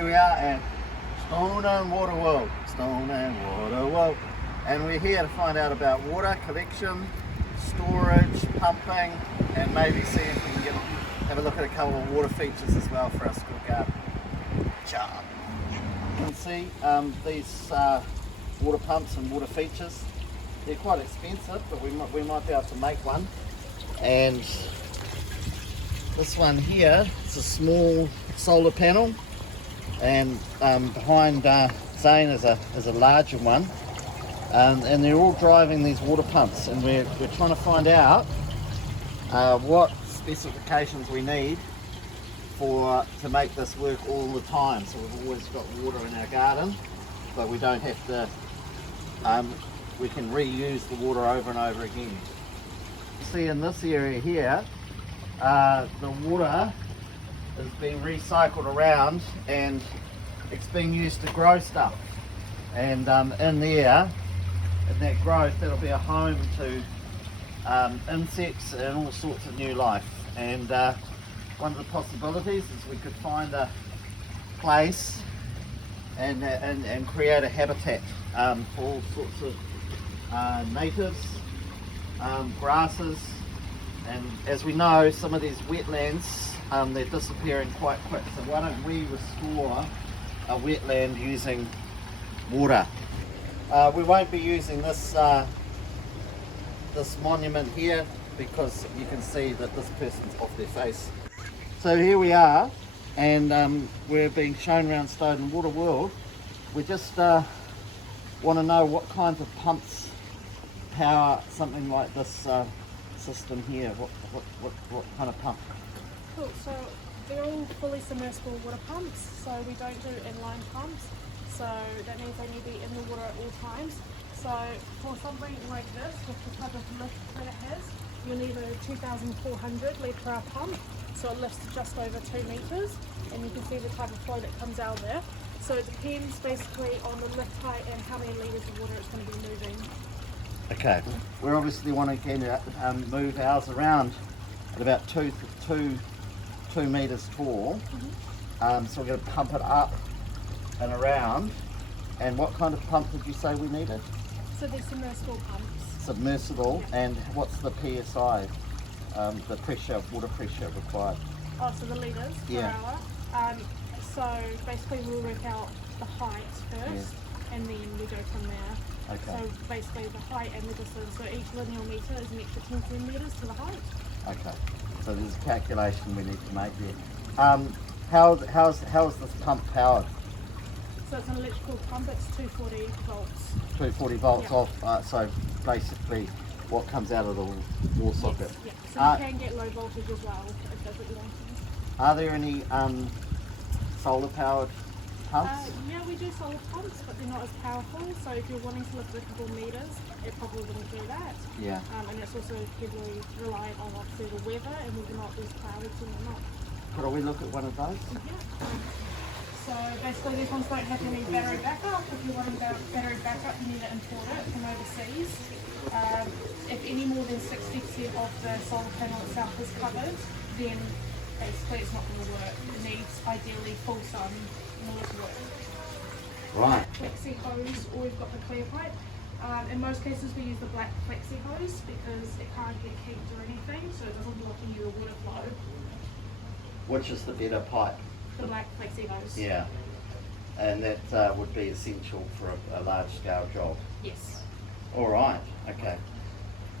Here we are at Stone and Waterworld. Stone and Waterworld. And we're here to find out about water collection, storage, pumping, and maybe see if we can have a look at a couple of water features as well for our school garden. Ciao. You can see these water pumps and water features. They're quite expensive, but we might be able to make one. And this one here, it's a small solar panel, and behind Zane is a larger one, and they're all driving these water pumps, and we're trying to find out what specifications we need to make this work all the time. So we've always got water in our garden, but we don't have to. We can reuse the water over and over again. See, in this area here, the water is being recycled around and it's being used to grow stuff. And in there, in that growth, that'll be a home to insects and all sorts of new life. And one of the possibilities is we could find a place and create a habitat for all sorts of natives, grasses, and as we know, some of these wetlands, they're disappearing quite quick. So why don't we restore a wetland using water? We won't be using this this monument here because you can see that this person's off their face. So here we are, and we're being shown around Stone and Waterworld. We just want to know what kinds of pumps power something like this system here. What kind of pump? Cool, so they're all fully submersible water pumps, so we don't do inline pumps, so that means they need to be in the water at all times. So for something like this, with the type of lift that it has, you'll need a 2,400 litre per hour pump, so it lifts just over 2 metres, and you can see the type of flow that comes out there. So it depends basically on the lift height and how many litres of water it's going to be moving. Okay, we're obviously wanting to move ours around at about 2 metres tall. So we're going to pump it up and around. And what kind of pump did you say we needed? So they're submersible pumps. Submersible, Yeah. and what's the PSI, the pressure, water pressure required? Oh, so the litres per hour. So basically we'll work out the height first, and then we go from there. Okay. So basically the height and the distance, so each linear metre is an extra 10 centimetres to the height. Okay, so there's a calculation we need to make there. How's this pump powered? So it's an electrical pump, it's 240 volts. 240 volts Yeah. off, so basically what comes out of the wall socket. Yes, yeah. So you can get low voltage as well, if that's what you want. Are there any solar powered pumps? Yeah, we do solar pumps, but they're not as powerful. So if you're wanting to lift a couple metres, it probably wouldn't do that. Yeah. And it's also heavily reliant on obviously the weather and whether or not there's clouds and whatnot. Could we look at one of those? Yeah. So basically these ones don't have any battery backup. If you're wanting battery backup, you need to import it from overseas. If any more than 60% of the solar panel itself is covered, then basically it's not going to work. It needs ideally full sun in order to work. Right. Flexi hose, or we've got the clear pipe. In most cases we use the black flexi hose because it can't get kinked or anything, so it doesn't block any of the water flow. Which is the better pipe? The black flexi hose. Yeah. And that would be essential for a large scale job. Yes. All right. Okay.